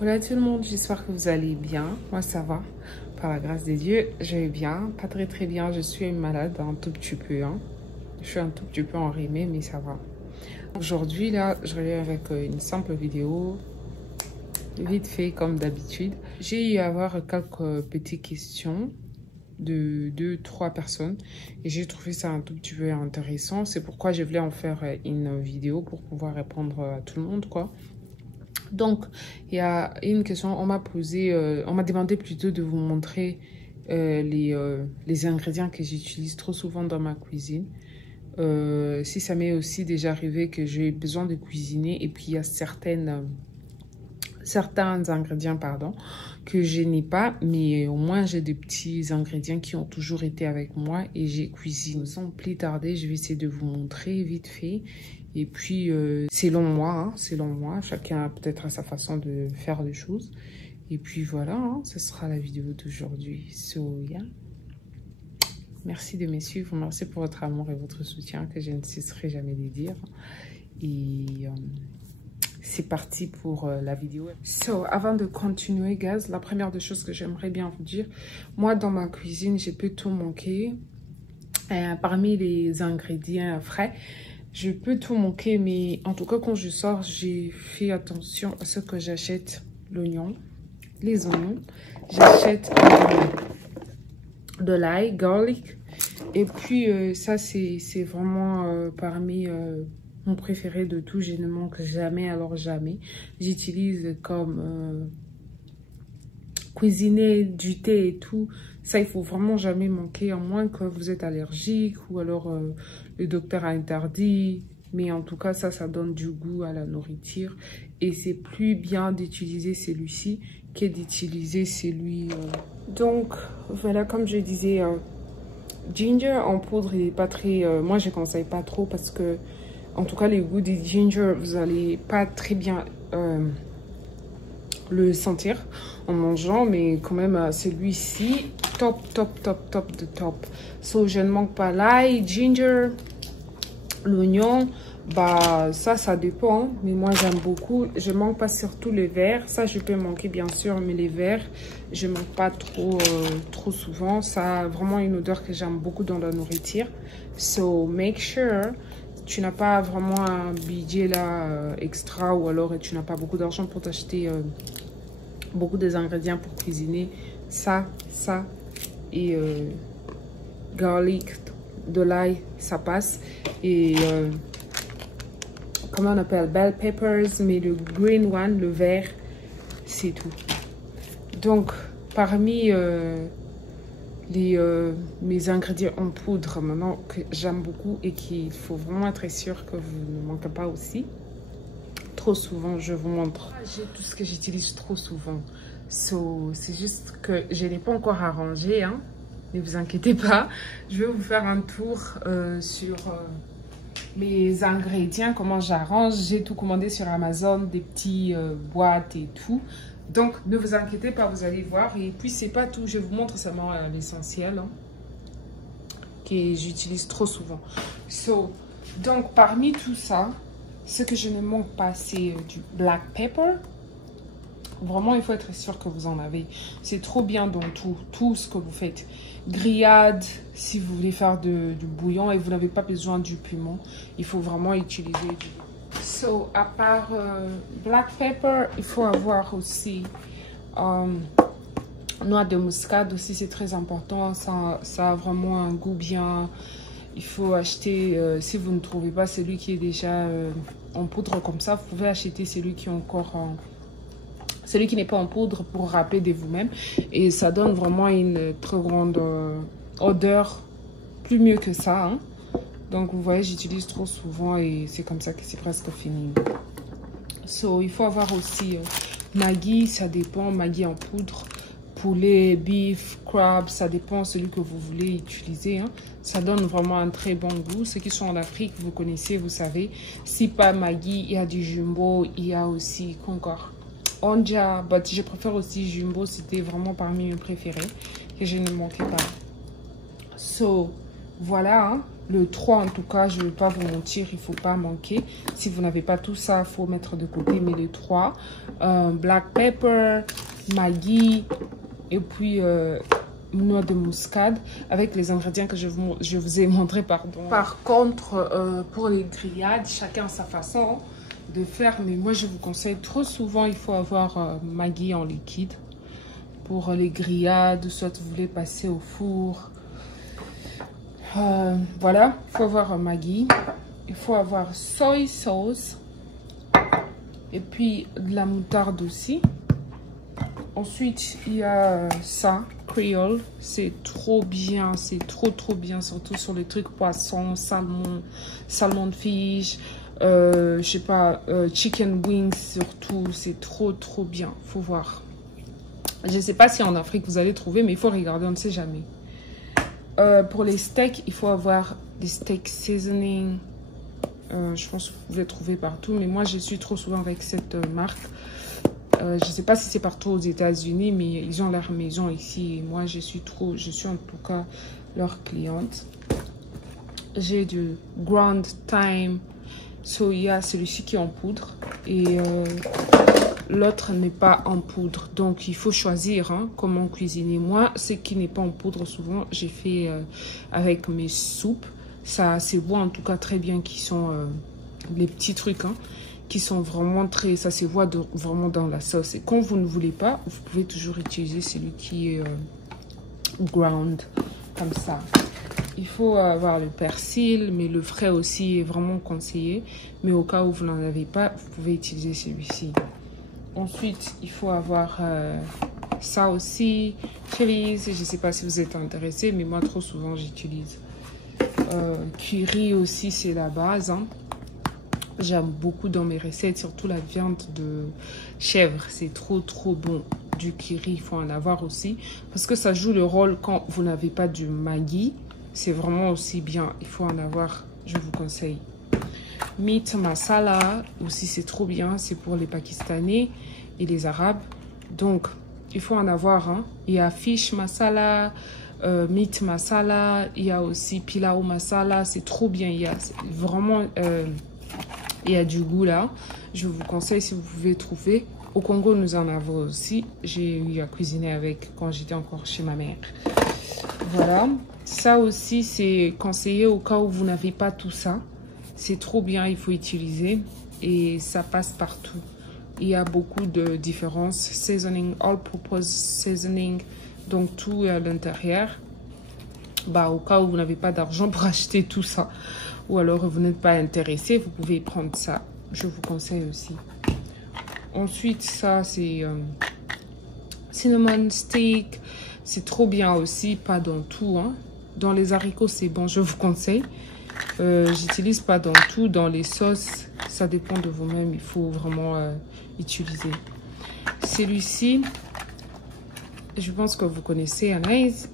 Hola tout le monde, j'espère que vous allez bien. Moi ça va, par la grâce de Dieu, je vais bien, pas très bien, je suis malade un tout petit peu. Je suis un tout petit peu enrhumée, mais ça va. Aujourd'hui là, je reviens avec une simple vidéo, vite fait comme d'habitude. J'ai eu à avoir quelques petites questions de 2-3 personnes et j'ai trouvé ça un tout petit peu intéressant. C'est pourquoi je voulais en faire une vidéo pour pouvoir répondre à tout le monde quoi. Donc, il y a une question, on m'a posé, on m'a demandé plutôt de vous montrer les ingrédients que j'utilise trop souvent dans ma cuisine. Si ça m'est aussi déjà arrivé que j'ai besoin de cuisiner et puis il y a certains ingrédients, pardon, que je n'ai pas, mais au moins j'ai des petits ingrédients qui ont toujours été avec moi et j'ai cuisiné. Sans plus tarder, je vais essayer de vous montrer vite fait. Et puis, selon moi, chacun a peut-être sa façon de faire les choses. Et puis voilà, ce sera la vidéo d'aujourd'hui. So, yeah. Merci de me suivre, merci pour votre amour et votre soutien que je ne cesserai jamais de dire. Et c'est parti pour la vidéo. So, avant de continuer, guys, la première des choses que j'aimerais bien vous dire, moi dans ma cuisine, j'ai peu tout manquer. Parmi les ingrédients frais, je peux tout manquer, mais en tout cas, quand je sors, j'ai fait attention à ce que j'achète. L'oignon, les oignons. J'achète de l'ail, garlic. Et puis, ça, c'est vraiment parmi mon préféré de tout. Je ne manque jamais, alors jamais. J'utilise comme cuisiner du thé et tout. Ça, il faut vraiment jamais manquer, à moins que vous êtes allergique ou alors le docteur a interdit. Mais en tout cas, ça donne du goût à la nourriture. Et c'est plus bien d'utiliser celui-ci que d'utiliser celui... Donc, voilà, comme je disais, ginger en poudre, il n'est pas très... moi, je ne conseille pas trop parce que, en tout cas, les goûts du ginger, vous n'allez pas très bien... le sentir en mangeant, mais quand même celui-ci top de top. So, je ne manque pas l'ail, ginger, l'oignon, bah ça dépend, mais moi j'aime beaucoup. Je manque pas surtout les verts, ça je peux manquer bien sûr, mais les verts je manque pas trop souvent. Ça a vraiment une odeur que j'aime beaucoup dans la nourriture. So make sure tu n'as pas vraiment un budget là extra, ou alors tu n'as pas beaucoup d'argent pour t'acheter beaucoup des ingrédients pour cuisiner. Ça et garlic, de l'ail, ça passe. Et comment on appelle, bell peppers, mais le green one, le vert, c'est tout. Donc parmi mes ingrédients en poudre maintenant que j'aime beaucoup et qu'il faut vraiment être sûr que vous ne manquez pas aussi trop souvent, je vous montre. J'ai tout ce que j'utilise trop souvent. So, c'est juste que je n'ai pas encore arrangé, ne vous inquiétez pas. Je vais vous faire un tour sur mes ingrédients, comment j'arrange. J'ai tout commandé sur Amazon, des petits boîtes et tout. Donc, ne vous inquiétez pas, vous allez voir. Et puis, c'est pas tout. Je vous montre seulement l'essentiel que j'utilise trop souvent. So, donc, parmi tout ça, ce que je ne manque pas, c'est du black pepper. Vraiment, il faut être sûr que vous en avez. C'est trop bien dans tout ce que vous faites. Grillade, si vous voulez faire du bouillon et vous n'avez pas besoin du piment, il faut vraiment utiliser du... So, à part black pepper, il faut avoir aussi noix de muscade aussi, c'est très important. Ça a vraiment un goût bien... Il faut acheter, si vous ne trouvez pas celui qui est déjà en poudre comme ça, vous pouvez acheter celui qui est encore celui qui n'est pas en poudre pour râper de vous-même. Et ça donne vraiment une très grande odeur, plus mieux que ça. Donc vous voyez, j'utilise trop souvent et c'est comme ça que c'est presque fini. So, il faut avoir aussi Maggi, ça dépend, Maggi en poudre. Poulet, beef, crab, ça dépend celui que vous voulez utiliser. Ça donne vraiment un très bon goût. Ceux qui sont en Afrique, vous connaissez, vous savez. Si pas Maggi, il y a du jumbo, il y a aussi encore Onja, but je préfère aussi jumbo, c'était vraiment parmi mes préférés que je ne manquais pas. So, voilà, Le 3, en tout cas, je ne vais pas vous mentir, il ne faut pas manquer. Si vous n'avez pas tout ça, il faut mettre de côté. Mais le 3, black pepper, Maggi et puis noix de muscade avec les ingrédients que je vous ai montré, pardon. Par contre, pour les grillades, chacun a sa façon de faire. Mais moi, je vous conseille trop souvent, il faut avoir Maggi en liquide pour les grillades, soit vous voulez passer au four. Voilà, il faut avoir Maggi, il faut avoir soy sauce et puis de la moutarde aussi. Ensuite, il y a ça, Creole, c'est trop bien, c'est trop bien, surtout sur les trucs poisson, salmon de fish, je sais pas, chicken wings surtout, c'est trop bien, faut voir. Je sais pas si en Afrique vous allez trouver, mais il faut regarder, on ne sait jamais. Pour les steaks, il faut avoir des steaks seasoning. Je pense que vous pouvez trouver partout. Mais moi, je suis trop souvent avec cette marque. Je ne sais pas si c'est partout aux États-Unis, mais ils ont leur maison ici. Et moi, je suis en tout cas leur cliente. J'ai du Ground Thyme Soya, celui-ci qui est en poudre. Et l'autre n'est pas en poudre. Donc, il faut choisir comment cuisiner. Moi, ce qui n'est pas en poudre, souvent, j'ai fait avec mes soupes. Ça, c'est bon, en tout cas, très bien, qui sont les petits trucs, qui sont vraiment très... Ça se voit vraiment dans la sauce. Et quand vous ne voulez pas, vous pouvez toujours utiliser celui qui est ground, comme ça. Il faut avoir le persil, mais le frais aussi est vraiment conseillé. Mais au cas où vous n'en avez pas, vous pouvez utiliser celui-ci. Ensuite, il faut avoir ça aussi, chilies. Je ne sais pas si vous êtes intéressé, mais moi, trop souvent, j'utilise. Curry aussi, c'est la base. J'aime beaucoup dans mes recettes, surtout la viande de chèvre. C'est trop bon. Du curry, il faut en avoir aussi. Parce que ça joue le rôle quand vous n'avez pas du Maggi. C'est vraiment aussi bien. Il faut en avoir, je vous conseille. Meat masala, aussi c'est trop bien. C'est pour les Pakistanais et les Arabes. Donc, il faut en avoir. Il y a fish masala, meat masala. Il y a aussi pilau masala. C'est trop bien. Il y a vraiment... il y a du goût là. Je vous conseille si vous pouvez trouver. Au Congo, nous en avons aussi. J'ai eu à cuisiner avec quand j'étais encore chez ma mère. Voilà. Ça aussi, c'est conseillé au cas où vous n'avez pas tout ça. C'est trop bien, il faut utiliser. Et ça passe partout. Il y a beaucoup de différences. Seasoning, all-purpose seasoning. Donc, tout est à l'intérieur. Bah, au cas où vous n'avez pas d'argent pour acheter tout ça. Ou alors vous n'êtes pas intéressé, vous pouvez prendre ça. Je vous conseille aussi. Ensuite, ça, c'est cinnamon stick. C'est trop bien aussi, pas dans tout. Dans les haricots, c'est bon, je vous conseille. J'utilise pas dans tout. Dans les sauces, ça dépend de vous-même. Il faut vraiment utiliser. Celui-ci, je pense que vous connaissez, Anaïs.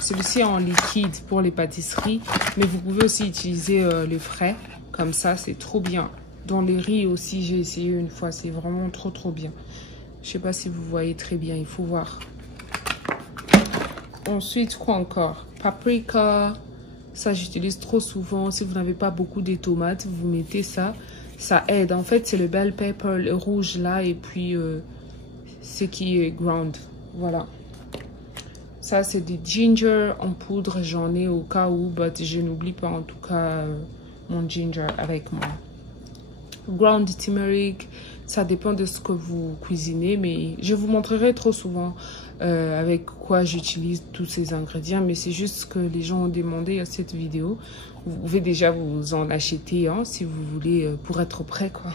Celui-ci est en liquide pour les pâtisseries, mais vous pouvez aussi utiliser le frais, comme ça, c'est trop bien. Dans les riz aussi, j'ai essayé une fois, c'est vraiment trop bien. Je sais pas si vous voyez très bien, il faut voir. Ensuite, quoi encore? Paprika, ça j'utilise trop souvent. Si vous n'avez pas beaucoup de tomates, vous mettez ça, ça aide. En fait, c'est le bell pepper, le rouge là, et puis ce qui est ground, voilà. Ça, c'est du ginger en poudre. J'en ai au cas où, mais je n'oublie pas en tout cas mon ginger avec moi. Ground turmeric, ça dépend de ce que vous cuisinez, mais je vous montrerai trop souvent avec quoi j'utilise tous ces ingrédients. Mais c'est juste que les gens ont demandé à cette vidéo. Vous pouvez déjà vous en acheter si vous voulez pour être prêt, quoi.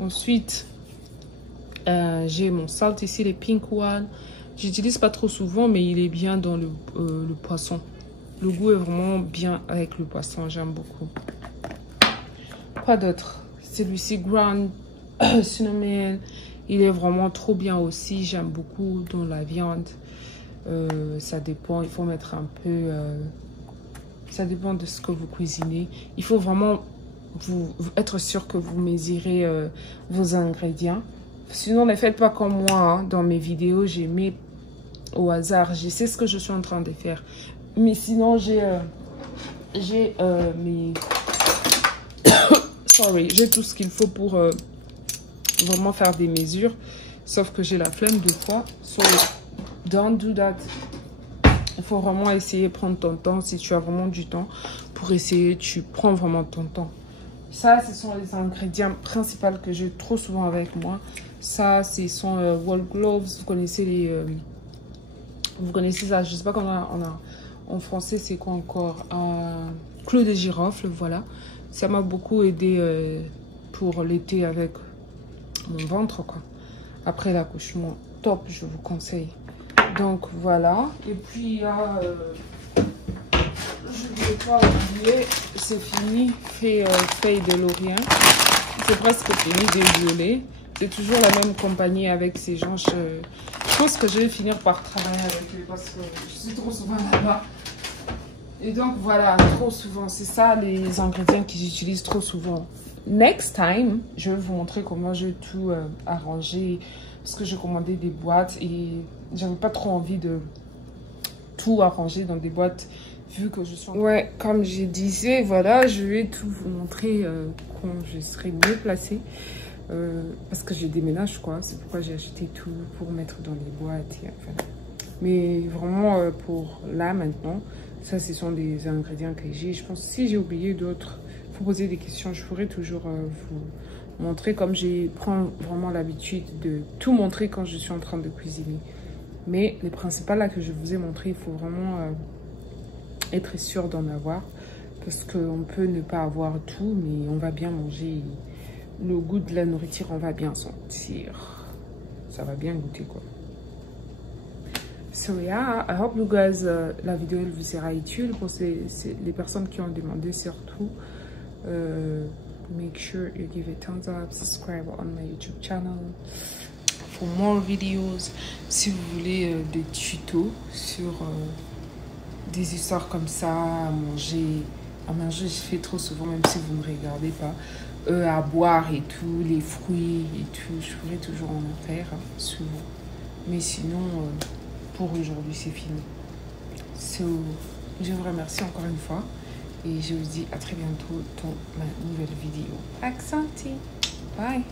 Ensuite, j'ai mon salt ici, les pink one. J'utilise pas trop souvent, mais il est bien dans le poisson. Le goût est vraiment bien avec le poisson, j'aime beaucoup. Quoi d'autre? Celui-ci, ground cinnamon, il est vraiment trop bien aussi. J'aime beaucoup dans la viande. Ça dépend, il faut mettre un peu... ça dépend de ce que vous cuisinez. Il faut vraiment être sûr que vous mesurez vos ingrédients. Sinon, ne faites pas comme moi. Dans mes vidéos, j'ai mis au hasard. Je sais ce que je suis en train de faire. Mais sinon, j'ai mes... Sorry, j'ai tout ce qu'il faut pour vraiment faire des mesures. Sauf que j'ai la flemme des fois. So, don't do that. Il faut vraiment essayer de prendre ton temps. Si tu as vraiment du temps pour essayer, tu prends vraiment ton temps. Ça, ce sont les ingrédients principaux que j'ai trop souvent avec moi. Ça, ce sont wall gloves. Vous connaissez les... vous connaissez ça, je ne sais pas comment on a... En français, c'est quoi encore? Clou de girofle, voilà. Ça m'a beaucoup aidé pour l'été avec mon ventre, quoi. Après l'accouchement, top, je vous conseille. Donc, voilà. Et puis, il y a... je ne vais pas oublier, c'est fini, feuille de laurier. C'est presque fini, désolé. C'est toujours la même compagnie avec ces gens. Je pense que je vais finir par travailler avec eux parce que je suis trop souvent là-bas. Et donc voilà, trop souvent. C'est ça les ingrédients que j'utilise trop souvent. Next time, je vais vous montrer comment je vais tout arranger. Parce que j'ai commandé des boîtes et j'avais pas trop envie de tout arranger dans des boîtes vu que je suis... Ouais, comme je disais, voilà, je vais tout vous montrer quand je serai mieux placée. Parce que je déménage, quoi. C'est pourquoi j'ai acheté tout pour mettre dans les boîtes. Et, enfin. Mais vraiment, pour là, maintenant, ça, ce sont des ingrédients que j'ai. Je pense que si j'ai oublié d'autres, il faut poser des questions. Je pourrais toujours vous montrer, comme je prends vraiment l'habitude de tout montrer quand je suis en train de cuisiner. Mais les principales là que je vous ai montré, il faut vraiment être sûr d'en avoir. Parce qu'on peut ne pas avoir tout, mais on va bien manger. Le goût de la nourriture, on va bien sentir. Ça va bien goûter, quoi. So yeah, I hope you guys, la vidéo elle vous sera utile pour les personnes qui ont demandé surtout. Make sure you give a thumbs up, subscribe on my YouTube channel for more videos. Si vous voulez des tutos sur des histoires comme ça, à manger, je fais trop souvent, même si vous ne me regardez pas. À boire et tout, les fruits et tout, je pourrais toujours en faire souvent. Mais sinon, pour aujourd'hui, c'est fini. So, je vous remercie encore une fois et je vous dis à très bientôt dans ma nouvelle vidéo. Accenti. Bye.